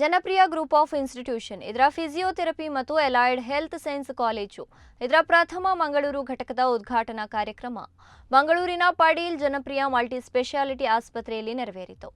ಜನಪ್ರಿಯ group of institution ಇದರ physiotherapy ಮತ್ತು ಅಲೈಡ್ ಹೆಲ್ತ್ ಸೈನ್ಸ್ ಕಾಲೇಜು ಇದರ ಪ್ರಥಮ ಮಂಗಳೂರು ಘಟಕದ ಉದ್ಘಾಟನಾ ಕಾರ್ಯಕ್ರಮ ಮಂಗಳೂರಿನ ಪಾಟೀಲ್ ಜನಪ್ರಿಯ ಮಲ್ಟಿ ಸ್ಪೆಷಾಲಿಟಿ ಆಸ್ಪತ್ರೆಯಲ್ಲಿ ನೆರವೇರಿತು.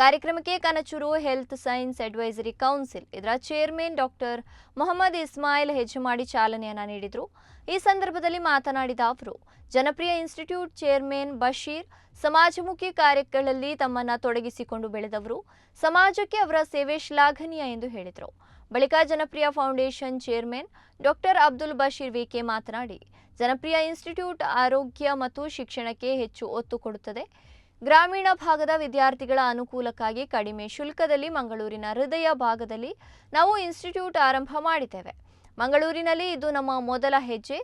ಕಾರ್ಯಕ್ರಮಕ್ಕೆ Kanachur health science advisory council ಇದರ ಚೇರ್ಮನ್ ಡಾಕ್ಟರ್ ಮೊಹಮ್ಮದ್ ಇಸ್ಮಾಯಿಲ್ ಹೆಜ್ಮಾಡಿ ಚಾಲನೆಯನ್ನು ನೀಡಿದರು. ಈ ಸಂದರ್ಭದಲ್ಲಿ ಮಾತನಾಡಿದ ಅವರು, ಜನಪ್ರಿಯ ಇನ್ಸ್ಟಿಟ್ಯೂಟ್ ಚೇರ್ಮನ್ ಬಶೀರ್ ಸಮಾಜಮುಖಿ ಕಾರ್ಯಗಳಲ್ಲಿ ತಮ್ಮನ್ನು ತೊಡಗಿಸಿಕೊಂಡು ಬೆಳೆದವರು, ಸಮಾಜಕ್ಕೆ ಅವರ ಸೇವೆ ಶ್ಲಾಘನೀಯ ಎಂದು ಹೇಳಿದರು. ಬಳಿಕ Janapriya foundation chairman doctor Abdul Basheer VK ಮಾತನಾಡಿ, ಜನಪ್ರಿಯ ಇನ್ಸ್ಟಿಟ್ಯೂಟ್ ಆರೋಗ್ಯ ಮತ್ತು ಶಿಕ್ಷಣಕ್ಕೆ ಹೆಚ್ಚು ಒತ್ತು ಕೊಡುತ್ತದೆ. ಗ್ರಾಮೀಣ ಭಾಗದ ವಿದ್ಯಾರ್ಥಿಗಳ ಅನುಕೂಲಕ್ಕಾಗಿ ಕಡಿಮೆ ಶುಲ್ಕದಲ್ಲಿ ಮಂಗಳೂರಿನ ಹೃದಯ ಭಾಗದಲ್ಲಿ ನಾವು ಇನ್ಸ್ಟಿಟ್ಯೂಟ್ ಆರಂಭ ಮಾಡಿದ್ದೇವೆ. ಮಂಗಳೂರಿನಲ್ಲಿ ಇದು ನಮ್ಮ ಮೊದಲ ಹೆಜ್ಜೆ,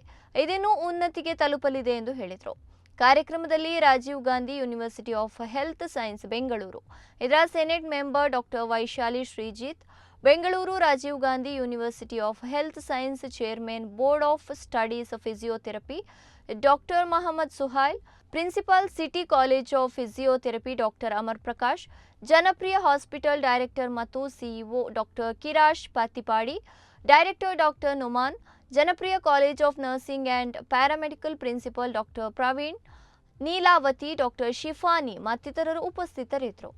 ಇದನ್ನು ಉನ್ನತಿಗೆ ತಲುಪಲಿದೆ ಎಂದು ಹೇಳಿದರು. ಕಾರ್ಯಕ್ರಮದಲ್ಲಿ Rajiv Gandhi university of health science Bengaluru ಇದರ senate member doctor Vaishali Sreejith, Bengaluru Rajiv Gandhi university of health science chairman board of studies physiotherapy doctor Mohammed Suhail, principal city college of physiotherapy doctor Amar Prakash, Janapriya hospital director ಮತ್ತು CEO doctor Kirash Pathipadi, director doctor Numan, Janapriya college of nursing and paramedical principal doctor Praveen, Neelavathi, doctor Shifani ಮತ್ತಿತರರು ಉಪಸ್ಥಿತರಿದ್ದರು.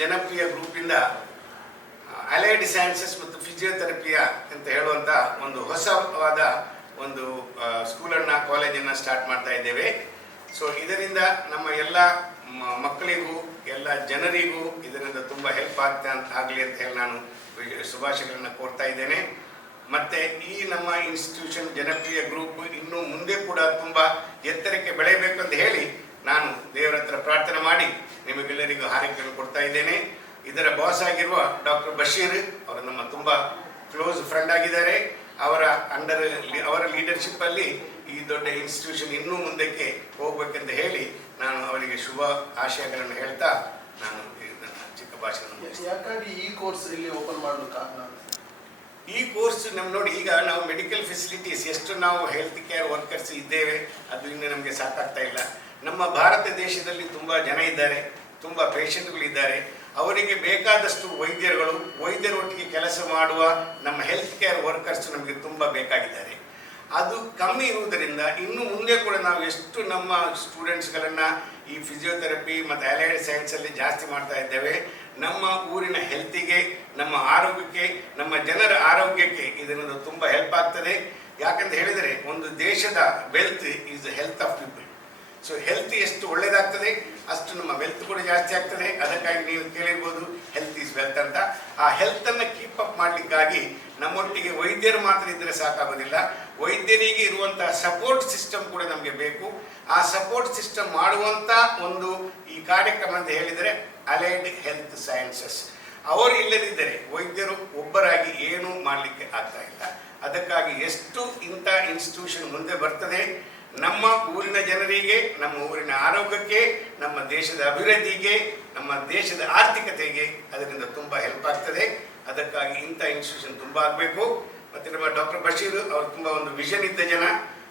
ಜನಪ್ರಿಯ ಗ್ರೂಪಿಂದ allied sciences ಮತ್ತು ಫಿಸಿಯೋಥೆರಪಿಯ ಅಂತ ಹೇಳುವಂಥ ಒಂದು ಹೊಸವಾದ ಒಂದು ಸ್ಕೂಲನ್ನು ಕಾಲೇಜನ್ನು ಸ್ಟಾರ್ಟ್ ಮಾಡ್ತಾ ಇದ್ದೇವೆ. ಸೊ ಇದರಿಂದ ನಮ್ಮ ಎಲ್ಲ ಮಕ್ಕಳಿಗೂ ಎಲ್ಲ ಜನರಿಗೂ ಇದರಿಂದ ತುಂಬ ಹೆಲ್ಪ್ ಆಗಲಿ ಅಂತ ಹೇಳಿ ನಾನು ಶುಭಾಶಯಗಳನ್ನು ಕೋರ್ತಾ ಇದ್ದೇನೆ. ಮತ್ತು ಈ ನಮ್ಮ ಇನ್ಸ್ಟಿಟ್ಯೂಷನ್ ಜನಪ್ರಿಯ ಗ್ರೂಪ್ ಇನ್ನು ಮುಂದೆ ಕೂಡ ತುಂಬ ಎತ್ತರಕ್ಕೆ ಬೆಳೆಯಬೇಕಂತ ಹೇಳಿ ನಾನು ದೇವರ ಹತ್ರ ಪ್ರಾರ್ಥನೆ ಮಾಡಿ ನಿಮಗೆಲ್ಲರಿಗೂ ಹಾರೈಕೆಯನ್ನು ಕೊಡ್ತಾ ಇದ್ದೇನೆ. ಇದರ ಬಾಸ್ ಆಗಿರುವ ಡಾಕ್ಟರ್ ಬಶೀರ್ ಅವರು ನಮ್ಮ ತುಂಬ ಕ್ಲೋಸ್ ಫ್ರೆಂಡ್ ಆಗಿದ್ದಾರೆ. ಅವರ ಲೀಡರ್ಶಿಪ್ಪಲ್ಲಿ ಈ ದೊಡ್ಡ ಇನ್ಸ್ಟಿಟ್ಯೂಷನ್ ಇನ್ನೂ ಮುಂದಕ್ಕೆ ಹೋಗ್ಬೇಕೆಂದು ಹೇಳಿ ನಾನು ಅವರಿಗೆ ಶುಭ ಆಶಯಗಳನ್ನು ಹೇಳ್ತಾ ನಾನು ಚಿಕ್ಕ ಭಾಷಣ ಈ ಕೋರ್ಸ್ ನಮ್ಮ ನೋಡಿ, ಈಗ ನಾವು ಮೆಡಿಕಲ್ ಫೆಸಿಲಿಟೀಸ್ ಎಷ್ಟು ನಾವು ಹೆಲ್ತ್ ಕೇರ್ ವರ್ಕರ್ಸ್ ಇದ್ದೇವೆ ಅದು ಇನ್ನು ನಮಗೆ ಸಾಕಾಗ್ತಾ ಇಲ್ಲ. ನಮ್ಮ ಭಾರತ ದೇಶದಲ್ಲಿ ತುಂಬ ಜನ ಇದ್ದಾರೆ, ತುಂಬ ಪೇಷಂಟ್ಗಳಿದ್ದಾರೆ. ಅವರಿಗೆ ಬೇಕಾದಷ್ಟು ವೈದ್ಯರೊಟ್ಟಿಗೆ ಕೆಲಸ ಮಾಡುವ ನಮ್ಮ ಹೆಲ್ತ್ ಕೇರ್ ವರ್ಕರ್ಸ್ ನಮಗೆ ತುಂಬ ಬೇಕಾಗಿದ್ದಾರೆ. ಅದು ಕಮ್ಮಿ ಇರುವುದರಿಂದ ಇನ್ನು ಮುಂದೆ ಕೂಡ ನಾವು ಎಷ್ಟು ನಮ್ಮ ಸ್ಟೂಡೆಂಟ್ಸ್ಗಳನ್ನು ಈ ಫಿಸಿಯೋಥೆರಪಿ ಮತ್ತು ಅಲೈಡ್ ಸೈನ್ಸಲ್ಲಿ ಜಾಸ್ತಿ ಮಾಡ್ತಾ ಇದ್ದೇವೆ. ನಮ್ಮ ಊರಿನ ಹೆಲ್ತಿಗೆ, ನಮ್ಮ ಆರೋಗ್ಯಕ್ಕೆ, ನಮ್ಮ ಜನರ ಆರೋಗ್ಯಕ್ಕೆ ಇದರಿಂದ ತುಂಬ ಹೆಲ್ಪ್ ಆಗ್ತದೆ. ಯಾಕಂತ ಹೇಳಿದರೆ ಒಂದು ದೇಶದ wealth is the health of people. So health ಎಷ್ಟು ಒಳ್ಳೆಯದಾಗ್ತದೆ ಅಷ್ಟು ನಮ್ಮ ವೆಲ್ತ್ ಕೂಡ ಜಾಸ್ತಿ ಆಗ್ತದೆ. ಅದಕ್ಕಾಗಿ ನೀವು ಕೇಳಿರ್ಬೋದು ಹೆಲ್ತ್ ಈಸ್ ವೆಲ್ತ್ ಅಂತ. ಆ ಹೆಲ್ತನ್ನು ಕೀಪ್ ಅಪ್ ಮಾಡಲಿಕ್ಕಾಗಿ ನಮ್ಮೊಟ್ಟಿಗೆ ವೈದ್ಯರು ಮಾತ್ರ ಇದ್ದರೆ ಸಾಕಾಗೋದಿಲ್ಲ. ವೈದ್ಯರಿಗೆ ಇರುವಂತಹ ಸಪೋರ್ಟ್ ಸಿಸ್ಟಮ್ ಕೂಡ ನಮಗೆ ಬೇಕು. ಆ ಸಪೋರ್ಟ್ ಸಿಸ್ಟಮ್ ಮಾಡುವಂಥ ಒಂದು ಈ ಕಾರ್ಯಕ್ರಮ ಅಂತ ಹೇಳಿದರೆ ಅಲೈಡ್ ಹೆಲ್ತ್ ಸೈನ್ಸಸ್. ಅವರು ಇಲ್ಲದಿದ್ದರೆ ವೈದ್ಯರು ಒಬ್ಬರಾಗಿ ಏನೂ ಮಾಡಲಿಕ್ಕೆ ಆಗ್ತಾ ಇಲ್ಲ. ಅದಕ್ಕಾಗಿ ಎಷ್ಟು ಇಂಥ ಇನ್ಸ್ಟಿಟ್ಯೂಷನ್ ಮುಂದೆ ಬರ್ತದೆ, ನಮ್ಮ ಊರಿನ ಜನರಿಗೆ, ನಮ್ಮ ಊರಿನ ಆರೋಗ್ಯಕ್ಕೆ, ನಮ್ಮ ದೇಶದ ಅಭಿವೃದ್ಧಿಗೆ ನಮ್ಮ ದೇಶದ ಆರ್ಥಿಕತೆಗೆ ಅದರಿಂದ ತುಂಬ ಹೆಲ್ಪ್ ಆಗ್ತದೆ. ಅದಕ್ಕಾಗಿ ಇಂಥ ಇನ್ಸ್ಟಿಟ್ಯೂಷನ್ ತುಂಬ ಆಗಬೇಕು. ಮತ್ತು ನಮ್ಮ ಡಾಕ್ಟರ್ ಬಶೀರ್ ಅವರು ತುಂಬ ಒಂದು ವಿಷನ್ ಇದ್ದ ಜನ.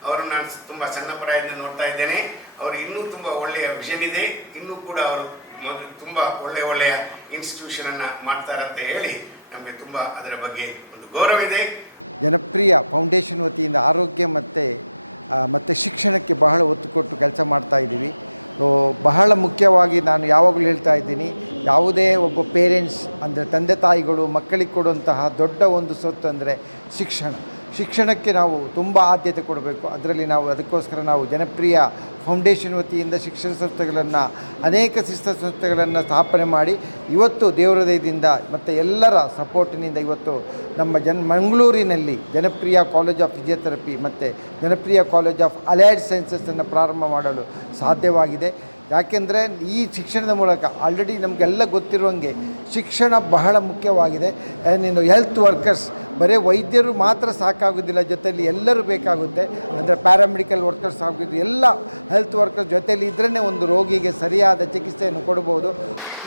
ಅವರನ್ನು ನಾನು ತುಂಬ ಸಣ್ಣ ಪ್ರಾಯದಿಂದ ನೋಡ್ತಾ ಇದ್ದೇನೆ. ಅವರು ಇನ್ನೂ ತುಂಬ ಒಳ್ಳೆಯ ವಿಷನ್ ಇದೆ. ಇನ್ನೂ ಕೂಡ ಅವರು ತುಂಬ ಒಳ್ಳೆಯ ಇನ್ಸ್ಟಿಟ್ಯೂಷನನ್ನು ಮಾಡ್ತಾರಂತ ಹೇಳಿ ನಮಗೆ ತುಂಬ ಅದರ ಬಗ್ಗೆ ಒಂದು ಗೌರವವಿದೆ. ಜನಪ್ರಿಯ ಫೌಂಡೇಶನ್ ವತಿಯಿಂದ ಆರೋಗ್ಯ ಮತ್ತು ಶಿಕ್ಷಣಕ್ಕೆ ಬಹಳ ಒತ್ತು ಕೊಟ್ಟು ಕೆಲಸ ಮಾಡ್ತಾ ಇದ್ದೀವಿ. ಬಹಳ ಮುಖ್ಯವಾಗಿ ನಾನು ಯಾವಾಗಲೂ ಹೇಳ್ತಾ ಇದ್ದೀನಿ, ಯಾವುದೇ ಒಬ್ಬ ಪೇರೆಂಟ್ಸ್ ಅಂದರೆ ತಂದೆ ತಾಯಿಗಳು ಮಕ್ಕಳಿಗೆ ಕೊಡುವಂತಹ ದೊಡ್ಡ ಒಂದು ಸ್ವತ್ತು ಅಂದರೆ ಶಿಕ್ಷಣಕ್ಕೆ ನಾವು ತುಂಬ ಆದ್ಯತೆ ಕೊಡಬೇಕು. ಅದರಲ್ಲಿ ಅದಕ್ಕೋಸ್ಕರ ನಾವು ಜನಪ್ರಿಯ ಫೌಂಡೇಶನ್ ವತಿಯಿಂದ ಶಿಕ್ಷಣ ಸಂಸ್ಥೆಗಳನ್ನು ಅನೇಕ ಶಿಕ್ಷಣ ಸಂಸ್ಥೆಗಳನ್ನು ಸ್ಥಾಪನೆ ಮಾಡಿ ಇವತ್ತು ದೇವರ ದಯದಿಂದ ಮತ್ತು ಎಲ್ಲರ ಸಪೋರ್ಟಿನಿಂದ ಇವತ್ತು ನಮ್ಮ ಮಂಗಳೂರಿನಲ್ಲಿ ಜನಪ್ರಿಯ ಕಾಲೇಜ್ ಆಫ್ ಫಿಸಿಯೋಥೆರಪಿ ಮತ್ತು ಜನಪ್ರಿಯ ಕಾಲೇಜ್ ಆಫ್ ಅಲೈಡ್ ಸೈನ್ಸಸ್ಸನ್ನು ಪ್ರಾರಂಭ ಮಾಡಲು ಸಾಧ್ಯವಾಗಿದೆ. ಯಾಕೆಂದರೆ ಈ ಶಿಕ್ಷಣದ ಮೂಲಕ ಆಲ್ರೆಡಿ ನಮಗೆಲ್ಲ ಗೊತ್ತಿರುವಂಗೆ ಶಿಕ್ಷಣ ಬಹಳ ಮುಖ್ಯವಾಗಿದೆ. ನೀನು ಹೆಲ್ತ್ ವರ್ಕರ್ಸ್ ಬರೀ ವೈದ್ಯರು ಮಾತ್ರ ಸಾಕಾಗೋದಿಲ್ಲ, ಜೊತೆಯಲ್ಲಿ ಎಲ್ಲರೂ ಬೇಕಾಗುತ್ತೆ. ಅಂದರೆ ಪ್ಯಾರಾಮೆಡಿಕಲ್ ವರ್ಕರ್ಸ್ ಆಗಿದ್ದು ಎಲ್ಲ ಹೆಲ್ತ್ ವರ್ಕರ್ಸ್ ಜೊತೆಯಲ್ಲಿ ಇದ್ರೇ ಒಂದು ರೋಗಿಗೆ ಸರಿಯಾದ ಚಿಕಿತ್ಸೆಯನ್ನು ಕೊಡಬಹುದು.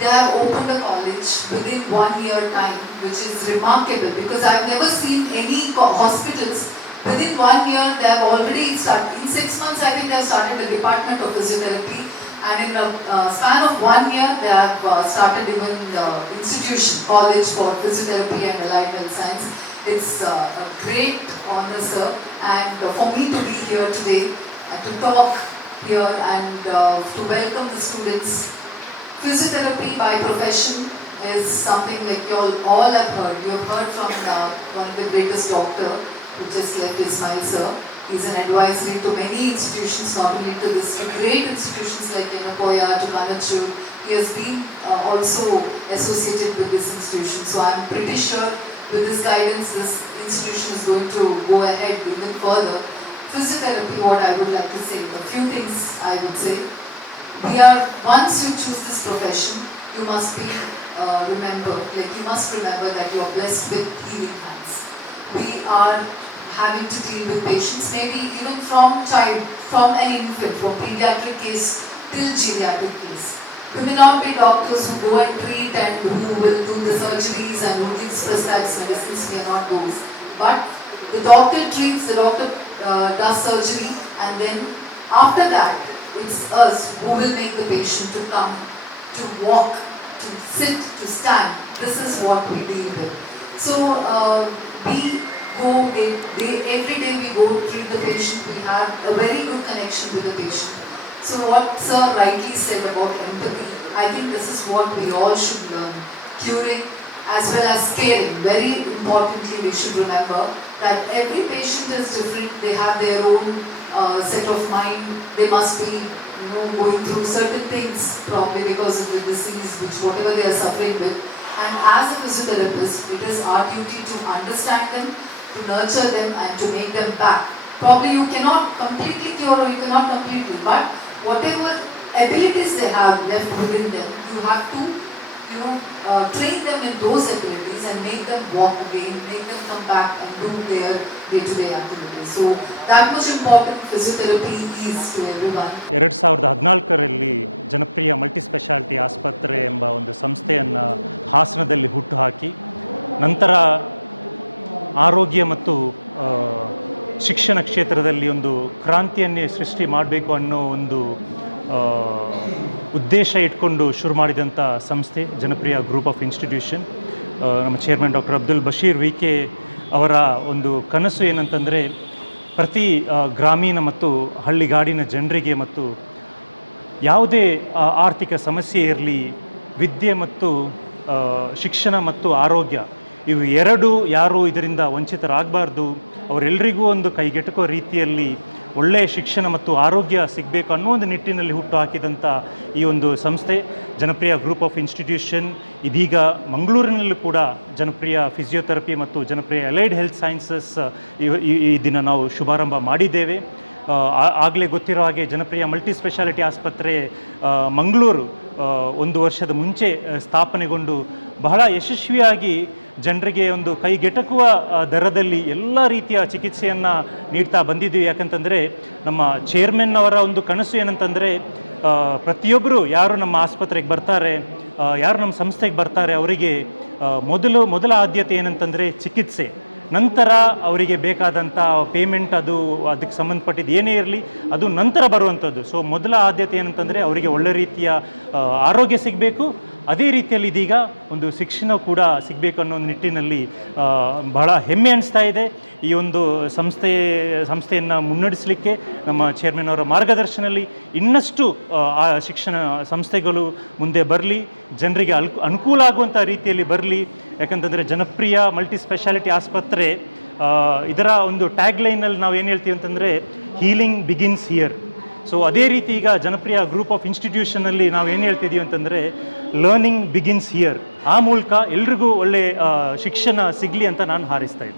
They have opened a college within 1 year time, which is remarkable because I've never seen any hospitals within 1 year. They have already started. In 6 months, I think they have started the department of physiotherapy, and in a span of 1 year, they have started even the institution, college for physiotherapy and allied health science. It's a great honor, sir, and for me to be here today and to talk here and to welcome the students. Physiotherapy by profession is something like you all have heard. You have heard from one of the greatest doctor who just left, Ismail sir. He's an advisory to many institutions, not only to this, to great institutions like Enapoya, to Kanachur. He has been also associated with this institution. So I'm pretty sure with this guidance, this institution is going to go ahead even further. Physiotherapy, what I would like to say, a few things I would say. Once you choose this profession, you must be you must remember that you are blessed with healing hands. We are having to deal with patients, maybe even from an infant, from pediatric case till geriatric case. We may not be doctors who go and treat and who will do the surgeries and who gives prescribed medicines. We are not those. But the doctor treats, the doctor does surgery, and then after that, it's us who will make the patient to come, to walk, to sit, to stand. This is what we deal with. So every day we go treat the patient. We have a very good connection with the patient. So what sir rightly said about empathy, I think this is what we all should learn. Curing as well as caring. Very importantly, we should remember that every patient is different. They have their own set of mind. They must be going through certain things probably because of the disease, which whatever they are suffering with. And as a physiotherapist, it is our duty to understand them, to nurture them and to make them back. Probably you cannot completely cure or you cannot completely, but whatever abilities they have left within them, you have to train them in those abilities and make them walk again, make them come back and do their day-to-day activities. So that much important physiotherapy is to everyone. 2014ರಲ್ಲಿ ಜನಪ್ರಿಯ multispeciality ಆಸ್ಪತ್ರೆ ಎಂಬ ಒಂದು ಸಂಸ್ಥೆಯನ್ನು ಹಾಸನದಲ್ಲಿ ಹುಟ್ಟುಹಾಕಿ ನಂತರ ಆರೋಗ್ಯ ಮತ್ತು ಶಿಕ್ಷಣ ಕ್ಷೇತ್ರದಲ್ಲಿ ಒಂದು ಕ್ರಾಂತಿಯನ್ನೇ ಸೃಷ್ಟಿ ಮಾಡಬೇಕು ಅನ್ನೋ ಒಂದು ಉದ್ದೇಶ ಇಟ್ಕೊಂಡು ಶುರು ಮಾಡಿದಂಥ ಸಂಸ್ಥೆ ಜನಪ್ರಿಯ ಗ್ರೂಪ್ ಆಫ್ ಇನ್ಸ್ಟಿಟ್ಯೂಷನ್. ನಮ್ಮ chairman doctor Abdul Basheer V K. ಅವರ ಒಂದು ಕನಸು ಏನಂತಂದರೆ ಪ್ರತಿ ಗ್ರಾಮೀಣ ಮತ್ತು ಹಳ್ಳಿಗಾಡಿನ ಜನರಿಗೆ ಮತ್ತು ಯಾವುದೇ ಆರ್ಥಿಕ ಸಮಸ್ಯೆ ಇರಲಿ, ವಿದ್ಯೆ ಮತ್ತು ಶಿಕ್ಷಣ ಮತ್ತು ಆರೋಗ್ಯ ಇವು ಎರಡೂ ಯಾರೂ ಇದರಿಂದ ವಂಚಿತರಾಗಬಾರ್ದು, ಅವರೆಲ್ಲರಿಗೂ ಒಂದು ಕೈಗೆಟಕೋ ರೀತಿಯಲ್ಲಿ ಒಳ್ಳೆಯ ಶಿಕ್ಷಣ ಮತ್ತು ಆರೋಗ್ಯ ಸಿಗಬೇಕು ಅನ್ನೋ ಒಂದು ನಿಟ್ಟಿನಲ್ಲಿ ಹುಟ್ಟು ಹಾಕಿದಂಥ ಈ ಒಂದು ಸಂಸ್ಥೆ ಜನಪ್ರಿಯ ಗ್ರೂಪ್ ಆಫ್ ಇನ್ಸ್ಟಿಟ್ಯೂಷನ್ ಇದೀಗ ಮಂಗಳೂರಿನಲ್ಲೂ ಕೂಡ ಜನಪ್ರಿಯ ಫಿಸಿಯೋಥೆರಪಿ ಮತ್ತು ಜನಪ್ರಿಯ ಅಲೈಡ್ ಹೆಲ್ತ್ ಸೈನ್ಸಸ್ ಈ ದಿನ ನಾವು ಶುಭಾರಂಭ ಮಾಡಿದ್ದೇವೆ. ಆಗಲೇ ಗೊತ್ತಿರೋ ಹಾಗೆ ಜನಪ್ರಿಯ ಮಲ್ಟಿ ಸ್ಪೆಷಾಲಿಟಿ ಆಸ್ಪತ್ರೆ ಮಂಗಳೂರು 1 ವರ್ಷದ ಮುಂಚೆ ಸ್ಥಾಪನೆಗೊಂಡು ಬಹಳ ಯಶಸ್ವಿಯಾಗಿ ಜನರಿಗೆ ಒಂದು ಕೈಗೆಟಕುವ ದರದಲ್ಲಿ ಎಲ್ಲ ರೀತಿಯ ಚಿಕಿತ್ಸೆಯನ್ನು ನೀಡ್ತಾ ಬಂದಿದ್ದೀವಿ. ಯಾಕಂತಂದರೆ ನಮ್ಮ ಚೇರ್ಮನ್ ಅವರ ಒಂದು ಕನಸು ಏನಂತಂದರೆ ಪ್ರತಿಯೊಬ್ಬರು ಯಾರು ನಮ್ಮ ಆಸ್ಪತ್ರೆಗೆ ಬರ್ತಾರೆ ಯಾರು ನಮ್ಮ ಸಂಸ್ಥೆಗೆ ಬರ್ತಾರೆ ಅವರಿಗೆ ಮೊದಲ ಆದ್ಯತೆ ಏನಂತಂದರೆ ಚಿಕಿತ್ಸೆ, ನಂತರ ಅವರಿಗೆ ಬೇಕಾದಂಥ ಪೇಮೆಂಟ್ ಅದಕ್ಕೆ ಸಂಬಂಧಪಟ್ಟಿದ್ದು ಏನೇ ಇರಲಿ ಅದು ನಂತರ ಬರುವಂಥದ್ದು. ಸೊ ಮೊದಲ ಆದ್ಯತೆ ಏನಂತಂದರೆ ಅವರಿಗೆ ಒಳ್ಳೆ ರೀತಿಯ ಆರೋಗ್ಯ ಸಿಗಬೇಕು, ಅದೇ ರೀತಿಯಲ್ಲಿ ಇದೀಗ ಒಂದು ಶಿಕ್ಷಣ ಕೂಡ ಸಿಗಬೇಕು ಅನ್ನೋ ಒಂದು ನಿಟ್ಟಿನಲ್ಲಿ ಬಹಳ ಹೆಮ್ಮೆ ಅನಿಸ್ತಾ ಇದೆ. ಈ ಒಂದು ಸಂಸ್ಥೆಯನ್ನು ಮುನ್ನಡೆಸಲಿಕ್ಕೆ ನಮ್ಮ ಚೇರ್ಮನ್ ಅವರ ಮಾರ್ಗದರ್ಶನದಲ್ಲಿ ಇನ್ನಷ್ಟು ಆ ಶಿಕ್ಷಣ ಸಂಸ್ಥೆಗಳು ಮುಂದೆ ಬರಲಿ, ಜನರಿಗೆ ಅನುಕೂಲ ಆಗುವಂಥ ರೀತಿಯಲ್ಲಿ ಬರಲಿ. ಯಾಕಂತಂದರೆ ಜನಪ್ರಿಯ ಮಲ್ಟಿ ಸ್ಪೆಷಾಲಿಟಿ ಆಸ್ಪತ್ರೆ ಇದರ ಒಂದು ಟ್ಯಾಗ್ಲೈನಲ್ಲಿ ನಾವು ಏನು ಹೇಳ್ತೀವಿ ಅಂತಂದರೆ ಹೀಲಿಂಗ್ ಬಿಗಿನ್ಸ್ ಹಿಯರ್. ಸೊ ಅದೇ ರೀತಿ ಈಗ ಜನಪ್ರಿಯ ಗ್ರೂಪ್ ಆಫ್ ಇನ್ಸ್ಟಿಟ್ಯೂಷನಲ್ಲಿ ನಾವು ಏನು ಹೇಳ್ತಿದ್ದೀವಿ ಅಂತಂದರೆ ಲರ್ನಿಂಗ್ ಬಿಗಿನ್ಸ್ ಹಿಯರ್. ಆ ಮೂಲಕ ಎಲ್ರಿಗೂ ಒಳ್ಳೆ ಶಿಕ್ಷಣ ಸಿಗಲಿ ಅಂತ ನಾನು ಹಾರೈಸ್ತಾ ಇದ್ದೀನಿ.